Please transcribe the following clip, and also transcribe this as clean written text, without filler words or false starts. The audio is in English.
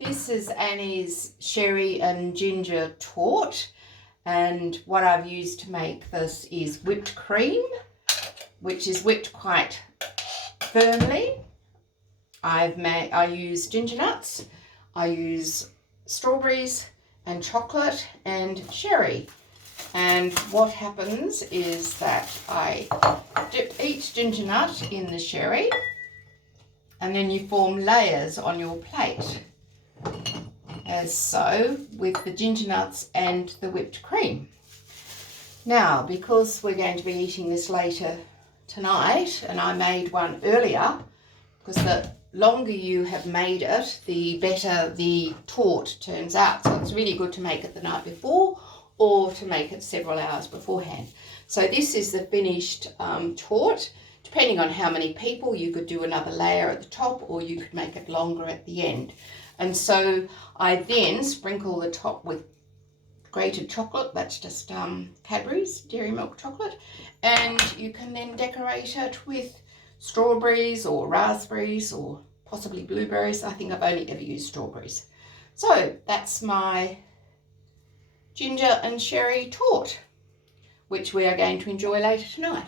This is Annie's sherry and ginger torte, and what I've used to make this is whipped cream, which is whipped quite firmly. I use ginger nuts, I use strawberries and chocolate and sherry. And what happens is that I dip each ginger nut in the sherry, and then you form layers on your plate, as so, with the ginger nuts and the whipped cream. Now, because we're going to be eating this later tonight, and I made one earlier, because the longer you have made it, the better the torte turns out. So it's really good to make it the night before or to make it several hours beforehand. So this is the finished torte. Depending on how many people, you could do another layer at the top, or you could make it longer at the end. And so I then sprinkle the top with grated chocolate. That's just Cadbury's Dairy Milk chocolate. And you can then decorate it with strawberries or raspberries or possibly blueberries. I think I've only ever used strawberries. So that's my ginger and sherry torte, which we are going to enjoy later tonight.